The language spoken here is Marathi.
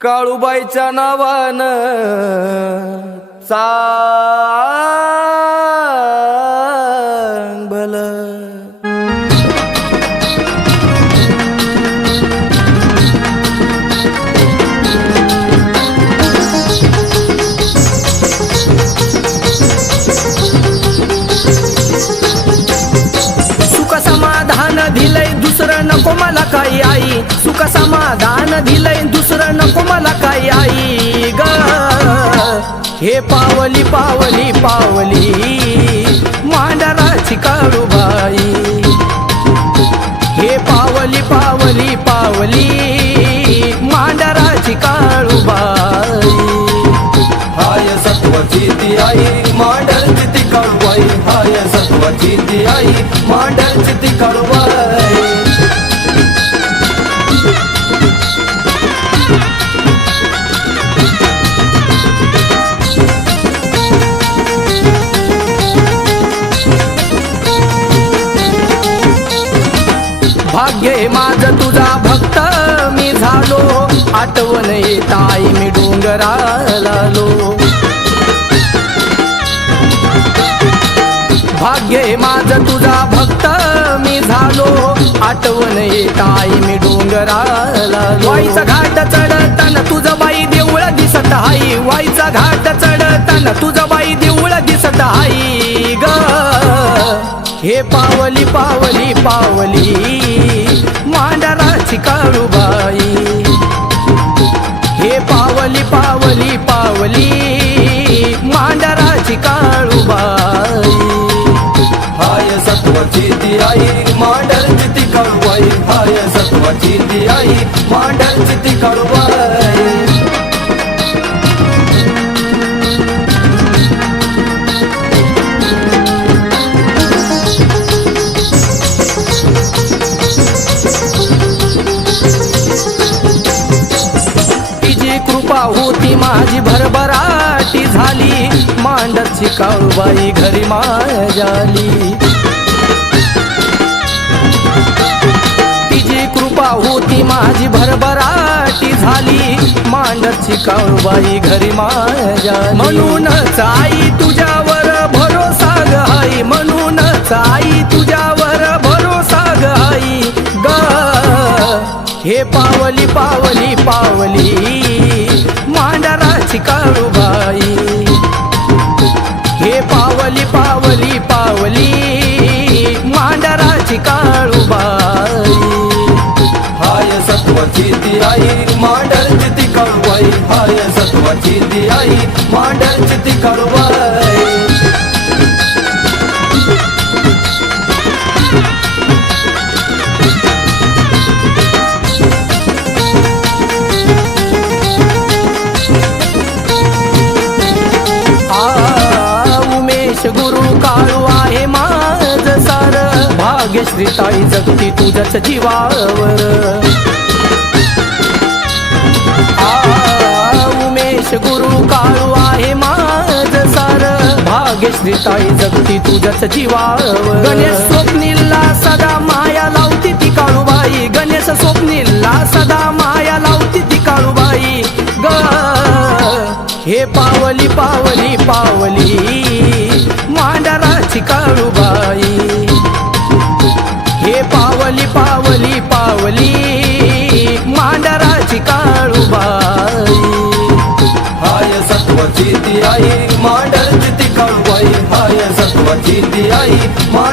काळूबाईच्या नावानं सांग भलं सुख समाधान दिलंय दुसरं नको मला काही आई सुख समाधान दिलंय दुसरं नको मला काही आई ग हे पावली पावली पावली मांडराची काळूबाई हे पावली पावली पावली मांडराची काळूबाई हाय सत्वाची ती आई मांडरची ती काळूबाई हाय सत्वाची ती आई मांडरची ती काळूबाई भाग्य माझं तुझा भक्त मी झालो आठवण येत आई मी डोंगराला आलो भाग्य माझं तुझा भक्त मी झालो आठवण येत आई मी डोंगराला आलो वाईचा घाट चढताना तुझं बाई देऊळ दिसत आई वाईचा घाट चढताना तुझं बाई देऊळ दिसत आई ग हे पावली पावली पावली मांडराची काळूबाई हे पावली पावली पावली मांडराची काळूबाई हाय सत्वाची ती आई मांडरची ती काळूबाई हाय सत्वाची ती आई मांडरची ती काळूबाई होती माझी भरभराटी झाली मांडरची काळूबाई घरी माझ्याली तिची कृपा होती माझी भरभराटी झाली मांडरची काळूबाई घरी माझ्याली म्हणूनच आई तुझ्यावर भरोसा ग आई म्हणूनच आई तुझ्यावर भरोसा ग आई ग हे पावली पावली पावली मांडराची काळूबाई हे पावली पावली पावली मांडराची काळूबाई हाय सत्वाची ती आई मांडरची ती काळूबाई हाय सत्वाची ती आई मांडरची ती काळूबाई गुरु काळू आहे माझ सार भाग्यश्री ताई जगती तुझ्याच जीवावर उमेश गुरु काळू आहे माझ सार भाग्यश्री ताई जगती तुझ्याच जीवावर गणेश स्वप्नीलला सदा माया लावती ती काळूबाई गणेश स्वप्नीलला सदा माया लावती ती काळूबाई ग हे पावली पावली पावली मांडराची काळूबाई हे पावली पावली पावली मांडराची काळूबाई हाय सत्वाची ती आई मांडरची ती काळूबाई हाय सत्वाची ती आई मांड